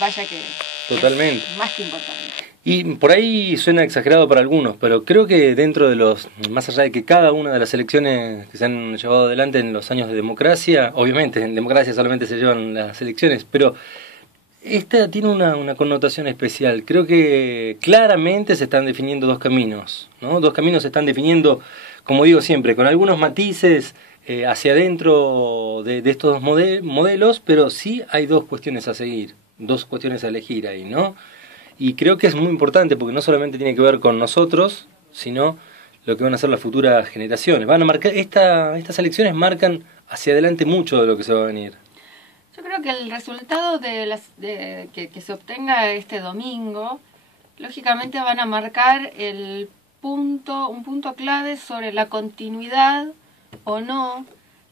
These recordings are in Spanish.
vaya que totalmente es más que importante. Y por ahí suena exagerado para algunos, pero creo que dentro de más allá de que cada una de las elecciones que se han llevado adelante en los años de democracia, obviamente en democracia solamente se llevan las elecciones, pero esta tiene una connotación especial. Creo que claramente se están definiendo dos caminos, ¿no? Dos caminos se están definiendo, como digo siempre, con algunos matices hacia adentro de estos dos modelos, pero sí hay dos cuestiones a seguir, dos cuestiones a elegir ahí, ¿no? Y creo que es muy importante porque no solamente tiene que ver con nosotros, sino lo que van a ser las futuras generaciones. Van a marcar estas elecciones marcan hacia adelante mucho de lo que se va a venir. Yo creo que el resultado que se obtenga este domingo, lógicamente van a marcar un punto clave sobre la continuidad o no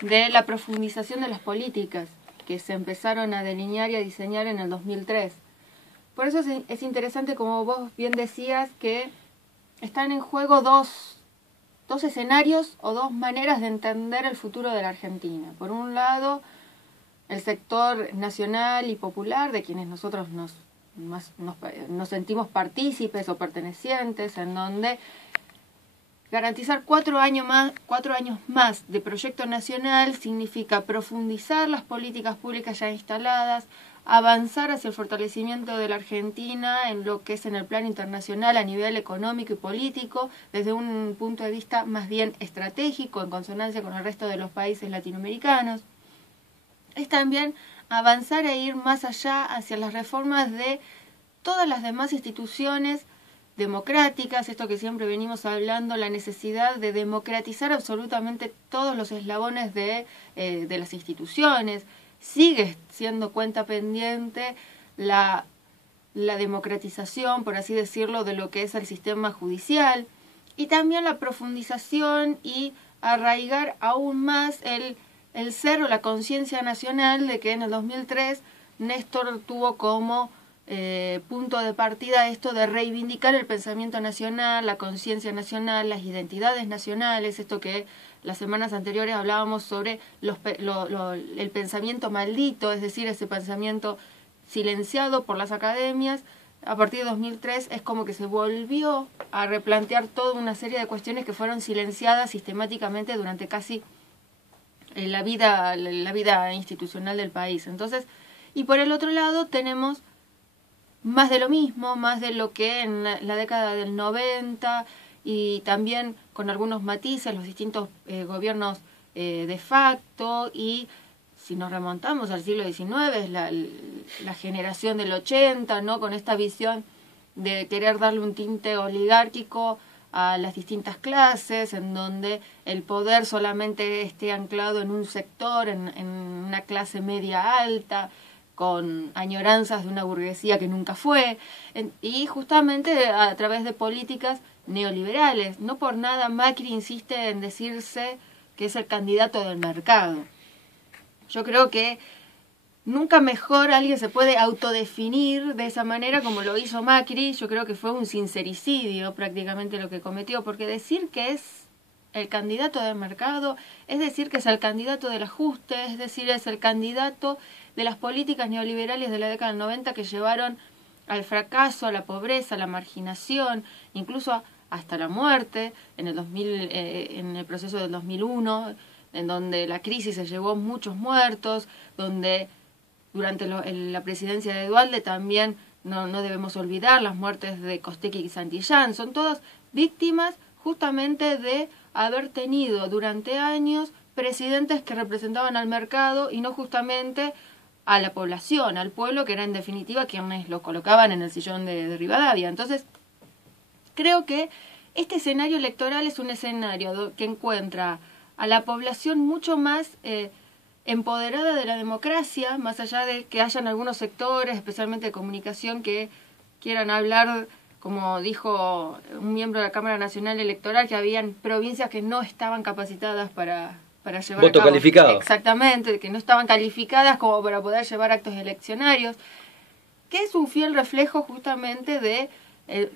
de la profundización de las políticas que se empezaron a delinear y a diseñar en el 2003. Por eso es interesante, como vos bien decías, que están en juego dos escenarios o dos maneras de entender el futuro de la Argentina. Por un lado, el sector nacional y popular, de quienes nosotros nos sentimos partícipes o pertenecientes, en donde garantizar 4 años más de proyecto nacional significa profundizar las políticas públicas ya instaladas, avanzar hacia el fortalecimiento de la Argentina en lo que es en el plano internacional a nivel económico y político, desde un punto de vista más bien estratégico, en consonancia con el resto de los países latinoamericanos. Es también avanzar e ir más allá hacia las reformas de todas las demás instituciones democráticas, esto que siempre venimos hablando, la necesidad de democratizar absolutamente todos los eslabones de las instituciones. Sigue siendo cuenta pendiente la democratización, por así decirlo, de lo que es el sistema judicial, y también la profundización y arraigar aún más el ser o la conciencia nacional de que en el 2003 Néstor tuvo como punto de partida esto de reivindicar el pensamiento nacional, la conciencia nacional, las identidades nacionales, esto que las semanas anteriores hablábamos sobre el pensamiento maldito, es decir, ese pensamiento silenciado por las academias. A partir de 2003 es como que se volvió a replantear toda una serie de cuestiones que fueron silenciadas sistemáticamente durante casi la vida institucional del país. Entonces, y por el otro lado tenemos más de lo mismo, más de lo que en la década del 90 y también con algunos matices los distintos gobiernos de facto, y si nos remontamos al siglo XIX es la generación del 80, ¿no? Con esta visión de querer darle un tinte oligárquico a las distintas clases, en donde el poder solamente esté anclado en un sector, en una clase media alta, con añoranzas de una burguesía que nunca fue, y justamente a través de políticas neoliberales. No por nada Macri insiste en decirse que es el candidato del mercado. Yo creo que nunca mejor alguien se puede autodefinir de esa manera como lo hizo Macri. Yo creo que fue un sincericidio prácticamente lo que cometió, porque decir que es el candidato del mercado es decir que es el candidato del ajuste, es decir, es el candidato de las políticas neoliberales de la década del 90 que llevaron al fracaso, a la pobreza, a la marginación, incluso hasta la muerte en el proceso del 2001, en donde la crisis se llevó muchos muertos, donde durante la presidencia de Duhalde también no debemos olvidar las muertes de Costequi y Santillán. Son todas víctimas justamente de haber tenido durante años presidentes que representaban al mercado y no justamente a la población, al pueblo, que era en definitiva quienes lo colocaban en el sillón de Rivadavia. Entonces, creo que este escenario electoral es un escenario que encuentra a la población mucho más empoderada de la democracia, más allá de que hayan algunos sectores, especialmente de comunicación, que quieran hablar, como dijo un miembro de la Cámara Nacional Electoral, que habían provincias que no estaban capacitadas para llevar voto a cabo. Calificado. Exactamente, que no estaban calificadas como para poder llevar actos eleccionarios, que es un fiel reflejo justamente de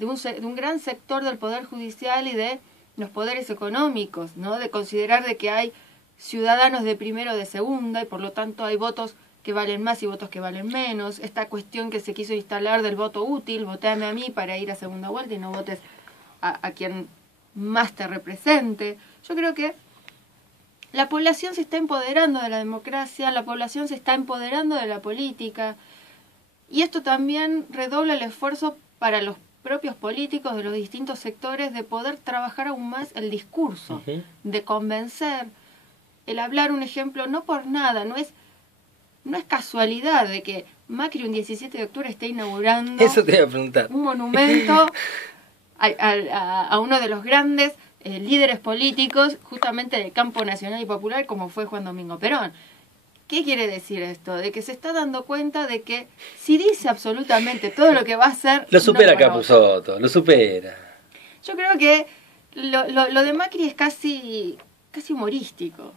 un gran sector del Poder Judicial y de los poderes económicos, ¿no? De considerar de que hay ciudadanos de primera o de segunda y por lo tanto hay votos que valen más y votos que valen menos, esta cuestión que se quiso instalar del voto útil, votame a mí para ir a segunda vuelta y no votes a quien más te represente. Yo creo que la población se está empoderando de la democracia, la población se está empoderando de la política, y esto también redobla el esfuerzo para los propios políticos de los distintos sectores de poder trabajar aún más el discurso, de convencer, el hablar. Un ejemplo, no por nada, no es casualidad de que Macri un 17 de octubre esté inaugurando Eso te iba a preguntar. un monumento a uno de los grandes líderes políticos, justamente del campo nacional y popular, como fue Juan Domingo Perón. ¿Qué quiere decir esto? De que se está dando cuenta de que si dice absolutamente todo lo que va a hacer... Lo supera Capusotto, lo supera. Yo creo que lo de Macri es casi humorístico.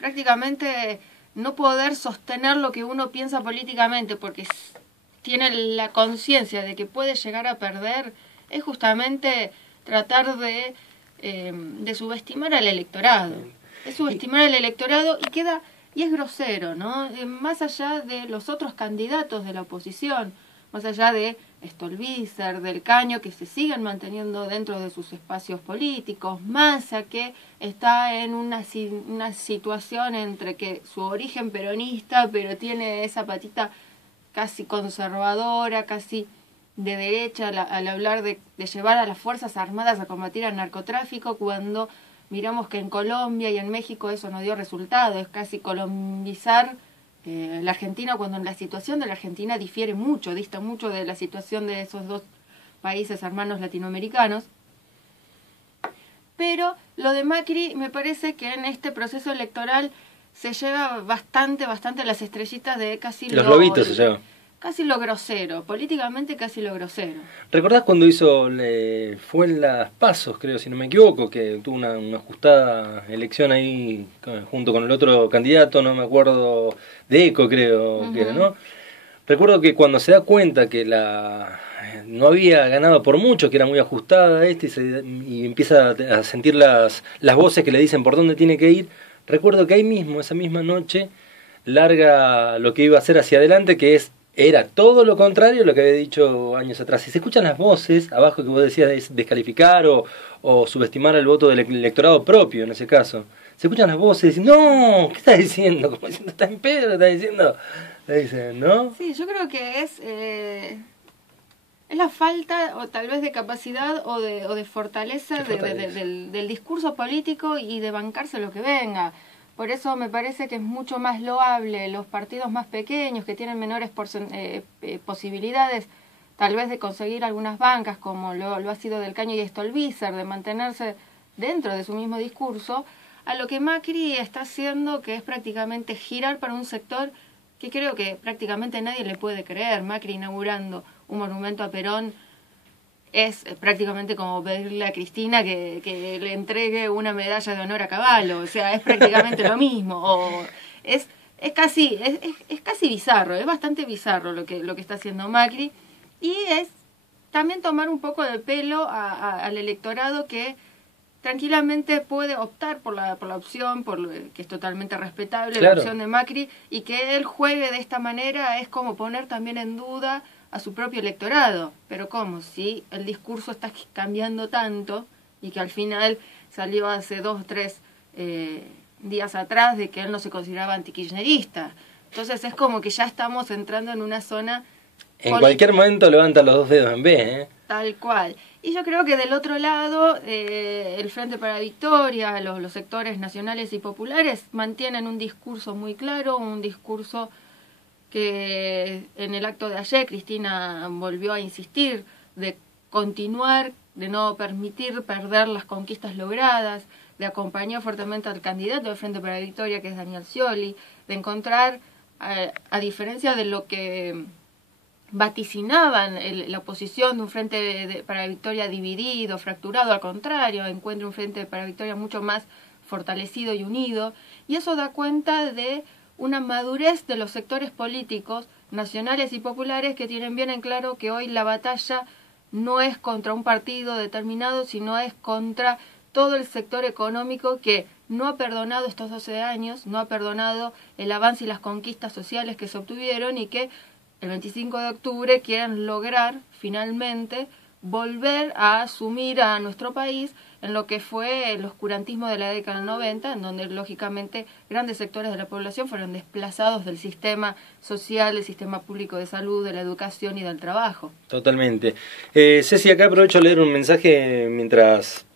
Prácticamente no poder sostener lo que uno piensa políticamente porque tiene la conciencia de que puede llegar a perder, es justamente tratar de subestimar al electorado. Es subestimar al electorado y es grosero, ¿no? Más allá de los otros candidatos de la oposición, más allá de Stolbizer, del Caño, que se siguen manteniendo dentro de sus espacios políticos, Massa, que está en una situación entre que su origen peronista, pero tiene esa patita casi conservadora, casi de derecha, al hablar de llevar a las Fuerzas Armadas a combatir al narcotráfico, cuando miramos que en Colombia y en México eso no dio resultado. Es casi colombizar la Argentina, cuando la situación de la Argentina difiere mucho, dista mucho de la situación de esos dos países hermanos latinoamericanos. Pero lo de Macri me parece que en este proceso electoral se lleva bastante las estrellitas de casi los lobitos se llevan. Casi lo grosero, políticamente casi lo grosero. ¿Recordás cuando fue en las PASO, creo, si no me equivoco, que tuvo una ajustada elección ahí junto con el otro candidato, no me acuerdo, de ECO creo que era, ¿no? Recuerdo que cuando se da cuenta que no había ganado por mucho, que era muy ajustada y empieza a sentir las voces que le dicen por dónde tiene que ir, recuerdo que ahí mismo, esa misma noche, larga lo que iba a hacer hacia adelante, que era todo lo contrario a lo que había dicho años atrás. Si se escuchan las voces, abajo que vos decías de descalificar o subestimar el voto del electorado propio, en ese caso, se escuchan las voces y dicen, no, ¿qué estás diciendo? Como diciendo, está en pedo, está diciendo, le dicen, ¿no? Sí, yo creo que es la falta, o tal vez de capacidad o de fortaleza del discurso político y de bancarse lo que venga. Por eso me parece que es mucho más loable los partidos más pequeños, que tienen menores posibilidades tal vez de conseguir algunas bancas, como lo ha sido del Caño y Stolbizer, de mantenerse dentro de su mismo discurso, a lo que Macri está haciendo, que es prácticamente girar para un sector que creo que prácticamente nadie le puede creer. Macri inaugurando un monumento a Perón es prácticamente como pedirle a Cristina que le entregue una medalla de honor a Caballo. O sea, es prácticamente lo mismo. Es casi bizarro, es bastante bizarro lo que está haciendo Macri. Y es también tomar un poco de pelo al electorado que tranquilamente puede optar por la opción, que es totalmente respetable, claro, la opción de Macri, y que él juegue de esta manera es como poner también en duda a su propio electorado. Pero ¿cómo? Si el discurso está cambiando tanto y que al final salió hace 2 o 3 días atrás de que él no se consideraba antikirchnerista. Entonces es como que ya estamos entrando en una zona... En cualquier momento levanta los 2 dedos en B, ¿eh? Tal cual. Y yo creo que del otro lado, el Frente para la Victoria, los sectores nacionales y populares mantienen un discurso muy claro, un discurso que en el acto de ayer Cristina volvió a insistir, de continuar, de no permitir perder las conquistas logradas, de acompañar fuertemente al candidato del Frente para la Victoria, que es Daniel Scioli, de encontrar, a diferencia de lo que vaticinaban la oposición de un Frente para la Victoria dividido, fracturado, al contrario, encuentra un Frente para la Victoria mucho más fortalecido y unido, y eso da cuenta de una madurez de los sectores políticos nacionales y populares que tienen bien en claro que hoy la batalla no es contra un partido determinado, sino es contra todo el sector económico que no ha perdonado estos 12 años, no ha perdonado el avance y las conquistas sociales que se obtuvieron y que el 25 de octubre quieren lograr finalmente volver a asumir a nuestro país en lo que fue el oscurantismo de la década del 90, en donde lógicamente grandes sectores de la población fueron desplazados del sistema social, del sistema público de salud, de la educación y del trabajo. Totalmente. Ceci, acá aprovecho a leer un mensaje mientras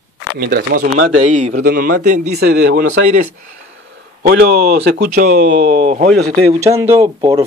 tomás un mate ahí, disfrutando un mate. Dice desde Buenos Aires: hoy los estoy escuchando por